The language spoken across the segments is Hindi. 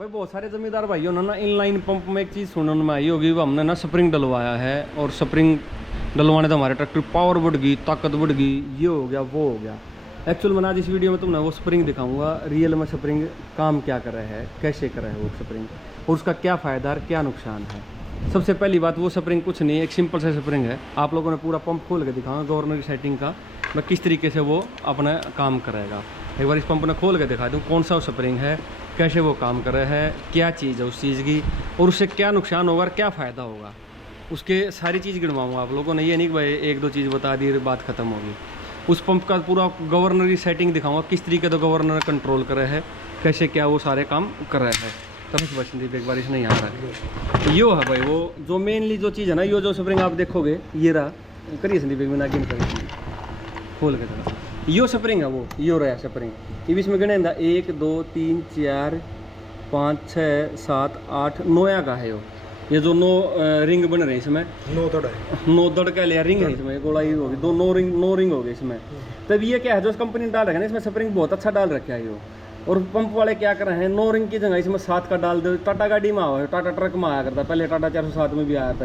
भाई बहुत सारे जमींदार भाइयों ने ना इनलाइन पंप में एक चीज़ सुनने में आई होगी, वो हमने ना स्प्रिंग डलवाया है और स्प्रिंग डलवाने से हमारे ट्रैक्टर पावर बढ़ गई, ताकत बढ़ गई, ये हो गया वो हो गया। एक्चुअल में आज इस वीडियो में तुमने वो स्प्रिंग दिखाऊंगा, रियल में स्प्रिंग काम क्या कर रहा है, कैसे कर रहा है वो स्प्रिंग, और उसका क्या फ़ायदा और क्या नुकसान है। सबसे पहली बात, वो स्प्रिंग कुछ नहीं, एक सिंपल सा स्प्रिंग है। आप लोगों ने पूरा पंप खोल के दिखाऊंगा गवर्नर की सेटिंग का, मैं किस तरीके से वो अपना काम करेगा। एक बार इस पंप ने खोल के दिखा दूँ कौन सा स्प्रिंग है, कैसे वो काम कर रहा है, क्या चीज़ है उस चीज़ की, और उससे क्या नुकसान होगा और क्या फ़ायदा होगा, उसके सारी चीज़ गिनवाऊँगा आप लोगों ने। ये नहीं कि भाई एक दो चीज़ बता दी बात ख़त्म होगी। उस पंप का पूरा गवर्नर की सेटिंग दिखाऊंगा, किस तरीके से गवर्नर कंट्रोल कर रहा है, कैसे क्या वो सारे काम कर रहा है। तब इस बचंदीप एक बार इसने यहाँ रहा यो है भाई, वो जो मेनली जो चीज़ है ना, यो जो स्प्रिंग आप देखोगे ये रहा, करिए संदीप एक मिनट गिन कर खोल के थोड़ा, यो स्प्रिंग है वो, यो रहा स्प्रिंग। ये भी इसमें गिने 1 2 3 4 5 6 7 8 9 का है यो। ये जो 9 रिंग बन रहे हैं इसमें, 9 दड़ का लिया रिंग है इसमें, गोलाई होगी, 9 रिंग हो गई इसमें। तब ये क्या है जो कंपनी ने डाल रखा है ना, इसमें स्प्रिंग बहुत अच्छा डाल रखा है यो। और पंप वाले क्या कर रहे हैं, 9 रिंग की जगह इसमें 7 का डाल दो। टाटा गाड़ी में आया, टाटा ट्रक में आया करता, पहले टाटा 407 में भी आया था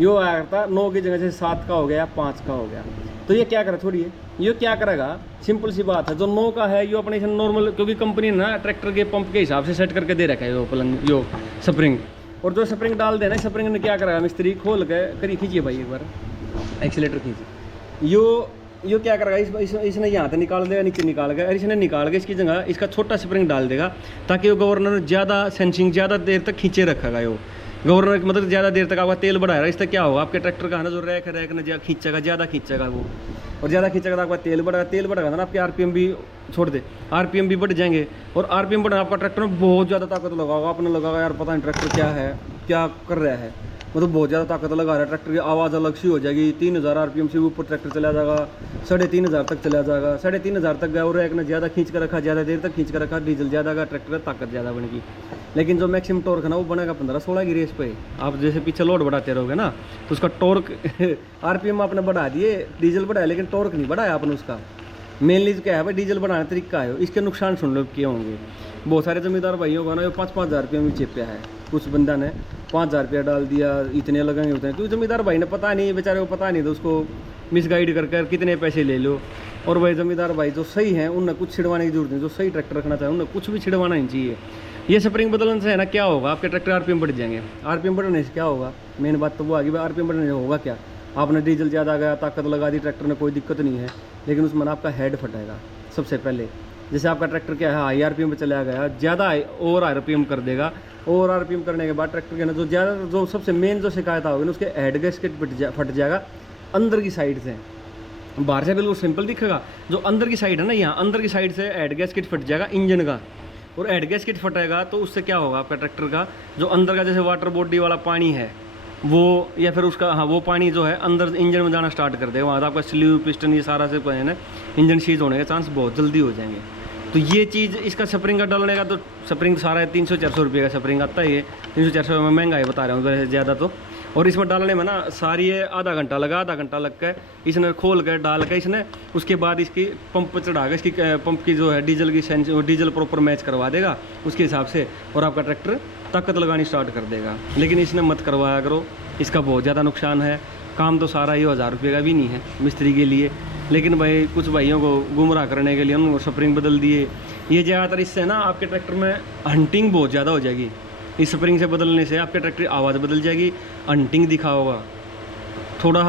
यो आया करता, 9 की जगह से 7 का हो गया, 5 का हो गया। तो ये क्या करे, छोड़िए ये क्या करेगा, सिंपल सी बात है, जो 9 का है यो अपने नॉर्मल, क्योंकि कंपनी ना ट्रैक्टर के पंप के हिसाब से सेट करके दे रखा है यो पलंग, यो स्प्रिंग। और जो स्प्रिंग डाल देना, स्प्रिंग ने क्या करेगा, मिस्त्री खोल के करिए, खींचिए भाई एक बार एक्सीलेटर खींचिए, यो क्या करेगा, इसने यहाँ से निकाल देगा, नीचे निकाल गया, और इसने निकाल के इसकी जगह इसका छोटा स्प्रिंग डाल देगा, ताकि वो गवर्नर ज़्यादा सेंसिंग ज़्यादा देर तक खींचे रखेगा। यो गवर्नर मतलब ज़्यादा देर तक आपका तेल बढ़ाएगा, इससे क्या होगा, आपके ट्रैक्टर का है ना जो रैक ना खींचेगा, ज़्यादा खींचेगा वो, और ज़्यादा खींचेगा तो आपका तेल बढ़ेगा ना, आपके आरपीएम भी छोड़ दे, आरपीएम भी बढ़ जाएंगे। और आरपीएम बढ़ा आपका ट्रैक्टर में बहुत ज़्यादा ताकत लगाओगा, आपने लगाओगा यार पता नहीं ट्रैक्टर क्या है, क्या कर रहा है, मतलब बहुत ज़्यादा ताकत लगा रहा है, ट्रैक्टर की आवाज़ अलग सी हो जाएगी। 3000 आरपीएम से ऊपर ट्रैक्टर चला जाएगा, 3500 तक चला जाएगा, 3500 तक गया, और रैक ने ज़्यादा खींच कर रखा, ज़्यादा देर तक खींच कर रखा, डीजल ज़्यादा का, ट्रैक्टर का ताकत ज़्यादा बनेगी। लेकिन जो मैक्सिमम टॉर्क है ना, वो बनेगा 15-16 की रेस पे। आप जैसे पीछे लोड बढ़ाते रहोगे ना, तो उसका टॉर्क आरपीएम आपने बढ़ा दिए, डीजल बढ़ाया, लेकिन टॉर्क नहीं बढ़ाया आपने उसका। मेनली क्या है भाई, डीजल बढ़ाने का तरीका है। इसके नुकसान सुन लो किए होंगे, बहुत सारे जमींदार भाइयों को ना 5-5 हज़ार रुपये में चेपया है। कुछ बंदा ने 5,000 रुपया डाल दिया, इतने लगेंगे उतने, क्योंकि जमींदार भाई ने पता नहीं, बेचारे को पता नहीं, तो उसको मिसगाइड कर कितने पैसे ले लो। और भाई जमींदार भाई जो सही हैं उनने कुछ छिड़वाने की जरूरत नहीं, जो सही ट्रैक्टर रखना चाहे उन्हें कुछ भी छिड़वाना नहीं चाहिए। ये स्प्रिंग बदलने से है ना क्या होगा, आपके ट्रैक्टर आरपीएम बढ़ जाएंगे। आरपीएम बढ़ने से क्या होगा, मेन बात तो वो आ गई, आरपीएम बढ़ने से होगा क्या, आपने डीजल ज़्यादा गया, ताकत लगा दी ट्रैक्टर में, कोई दिक्कत नहीं है, लेकिन उसमें आपका हेड फटेगा सबसे पहले। जैसे आपका ट्रैक्टर क्या है, हाई आरपीएम पे चला गया, ज़्यादा ओवर आरपीएम कर देगा, ओवर आरपीएम करने के बाद ट्रैक्टर के ना जो सबसे मेन जो शिकायत होगी ना, उसके हेड गैस्केट फट जाएगा अंदर की साइड से। बाहर से बिल्कुल सिंपल दिखेगा, जो अंदर की साइड है ना, यहाँ अंदर की साइड से हेड गैस्केट फट जाएगा इंजन का। और हेड गैस्केट फटेगा तो उससे क्या होगा, आपका ट्रैक्टर का जो अंदर का जैसे वाटर बॉडी वाला पानी है वो, या फिर उसका वो पानी जो है अंदर इंजन में जाना स्टार्ट कर देगा, वहाँ आपका स्लीव पिस्टन ये सारा से है ना, इंजन सीज होने के चांस बहुत जल्दी हो जाएंगे। तो ये चीज़ इसका स्प्रिंग का डालने का, तो स्प्रिंग सारा 300-400 रुपये का स्प्रिंग आता है। ये 300-400 में महंगा है बता रहा हूँ वैसे ज़्यादा तो। और इसमें डालने में ना सारी ये आधा घंटा लग के इसने खोल कर डाल के इसने, उसके बाद इसकी पंप पर चढ़ा के इसकी पंप की जो है डीजल की सेंस, डीजल प्रॉपर मैच करवा देगा उसके हिसाब से, और आपका ट्रैक्टर ताकत लगानी स्टार्ट कर देगा। लेकिन इसने मत करवाया करो, इसका बहुत ज़्यादा नुकसान है। काम तो सारा ये 1000 रुपये का भी नहीं है मिस्त्री के लिए, लेकिन भाई कुछ भाइयों को गुमराह करने के लिए उन्होंने स्प्रिंग बदल दिए। ये ज़्यादातर इससे ना आपके ट्रैक्टर में हंटिंग बहुत ज़्यादा हो जाएगी। इस स्प्रिंग से बदलने से आपके ट्रैक्टर की आवाज़ बदल जाएगी, हंटिंग दिखा होगा थोड़ा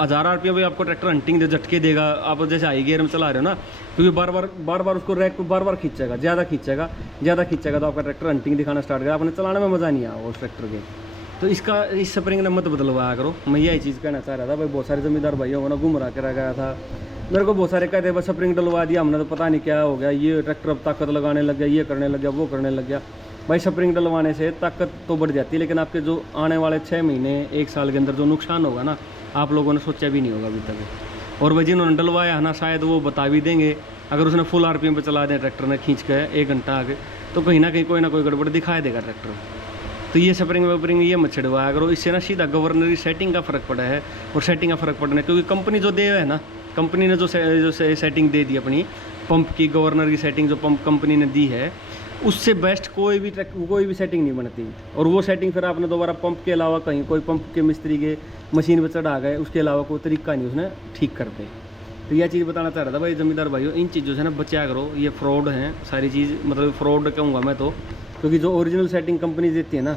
1000 आरपीएम भी आपको ट्रैक्टर हंटिंग दे झटके देगा। आप जैसे हाई गियर में चला रहे हो ना, क्योंकि बार बार उसको रैक को बार खींचेगा, ज़्यादा खींचेगा तो आपका ट्रैक्टर हंटिंग दिखाना स्टार्ट करेगा, आपने चलाने में मज़ा नहीं आया उस ट्रैक्टर के। तो इस स्प्रिंग ने मत बदलवाया करो, मैं यही चीज़ कहना चाह रहा था भाई। बहुत सारे ज़मींदार भाइयों को ना गुमराह करा गया था, मेरे को बहुत सारे कहते बस स्प्रिंग डलवा दिया हमने, तो पता नहीं क्या हो गया, ये ट्रैक्टर अब ताकत लगाने लग गया, ये करने लग गया, वो करने लग गया। भाई स्प्रिंग डलवाने से ताकत तो बढ़ जाती है, लेकिन आपके जो आने वाले 6 महीने 1 साल के अंदर जो नुकसान होगा ना, आप लोगों ने सोचा भी नहीं होगा अभी तक। और भाई जिन्होंने डलवाया है ना, शायद वो बता भी देंगे। अगर उसने फुल आरपीएम पे चला दें ट्रैक्टर ने खींच के 1 घंटा आगे, तो कहीं ना कहीं कोई ना कोई गड़बड़ दिखाई देगा ट्रैक्टर। तो ये स्प्रिंग वेपरिंग ये मत छिड़वाया करो, इससे ना सीधा गवर्नर की सेटिंग का फ़र्क पड़ा है। और सेटिंग का फ़र्क पड़ना, क्योंकि कंपनी जो दे है ना, कंपनी ने जो सेटिंग दे दी अपनी पंप की, गवर्नर की सेटिंग जो पंप कंपनी ने दी है, उससे बेस्ट कोई भी सेटिंग नहीं बनती। और वो सेटिंग फिर आपने दोबारा पंप के अलावा कहीं कोई पंप के मिस्त्री के मशीन पर चढ़ा गए, उसके अलावा कोई तरीका नहीं उसने ठीक कर दे। तो यह चीज़ बताना चाह रहा था भाई ज़मींदार भाइयों, इन चीज़ों से ना बचा करो, ये फ्रॉड हैं सारी चीज़, मतलब फ्रॉड कहूँगा मैं तो, क्योंकि जो ओरिजिनल सेटिंग कंपनी देती है ना,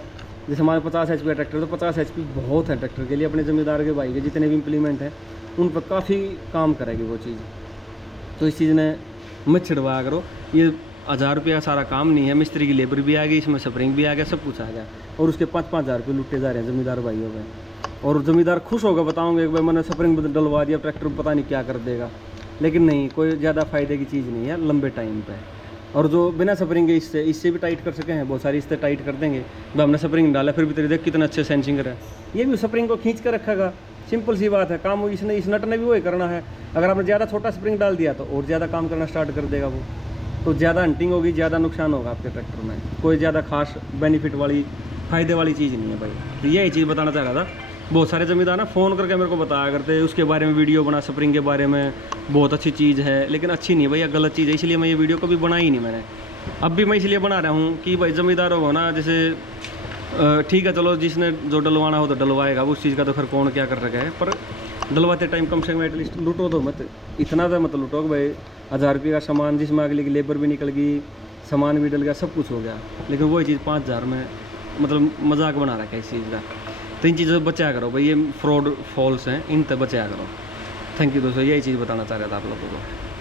जैसे हमारे 50 HP का ट्रैक्टर, तो 50 HP बहुत है ट्रैक्टर के लिए, अपने ज़मींदार के भाई के जितने भी इम्प्लीमेंट हैं उन पर काफ़ी काम करेगी वो चीज़। तो इस चीज़ ने मत छिड़वाया करो। ये 1000 रुपये का सारा काम नहीं है, मिस्त्री की लेबर भी आ गई, इसमें स्प्रिंग भी आ गया, सब कुछ आ गया, और उसके 5-5 हज़ार रुपये लुटे जा रहे हैं ज़मींदार भाइयों में। और ज़मींदार खुश होगा, बताऊँगा एक बार मैंने स्प्रिंग डलवा दिया, ट्रैक्टर पता नहीं क्या कर देगा, लेकिन नहीं, कोई ज़्यादा फ़ायदे की चीज़ नहीं है लंबे टाइम पे। और जो बिना स्प्रिंग के इससे भी टाइट कर सके हैं, बहुत सारी इससे टाइट कर देंगे। भाई हमने स्प्रिंग डाला, फिर भी तेरे देख कितना अच्छे सेंसिंग है, ये भी स्प्रिंग को खींच कर रखेगा। सिंपल सी बात है, काम इसने इस नट ने भी वही करना है। अगर आपने ज़्यादा छोटा स्प्रिंग डाल दिया तो और ज़्यादा काम करना स्टार्ट कर देगा वो, तो ज़्यादा हंटिंग होगी, ज़्यादा नुकसान होगा आपके ट्रैक्टर में। कोई ज़्यादा खास बेनिफिट वाली, फ़ायदे वाली चीज़ नहीं है भाई। तो यही चीज़ बताना चाह रहा था। बहुत सारे ज़मींदार ना फ़ोन करके मेरे को बताया करते, उसके बारे में वीडियो बना, स्प्रिंग के बारे में बहुत अच्छी चीज़ है, लेकिन अच्छी नहीं भैया, गलत चीज़ है, इसलिए मैं ये वीडियो कभी बनाई नहीं मैंने। अब भी मैं इसलिए बना रहा हूँ कि भाई ज़मींदारों को ना, जैसे ठीक है चलो, जिसने जो डलवाना हो तो डलवाएगा, उस चीज़ का तो फिर कौन क्या कर रखा है, पर डलवाते टाइम कम से कम एटलीस्ट लूटो तो मत, इतना तो मत लूटो कि भाई 1000 रुपये का सामान, जिसमें अगले की लेबर भी निकल गई, सामान भी डल गया, सब कुछ हो गया, लेकिन वही चीज़ 5000 में, मतलब मजाक बना रखा है इस चीज़ का। तो इन चीज़ों से बचाया करो भाई, ये फ्रॉड फॉल्स हैं, इन तक बचाया करो। थैंक यू दोस्तों, यही चीज़ बताना चाह रहा था आप लोगों को।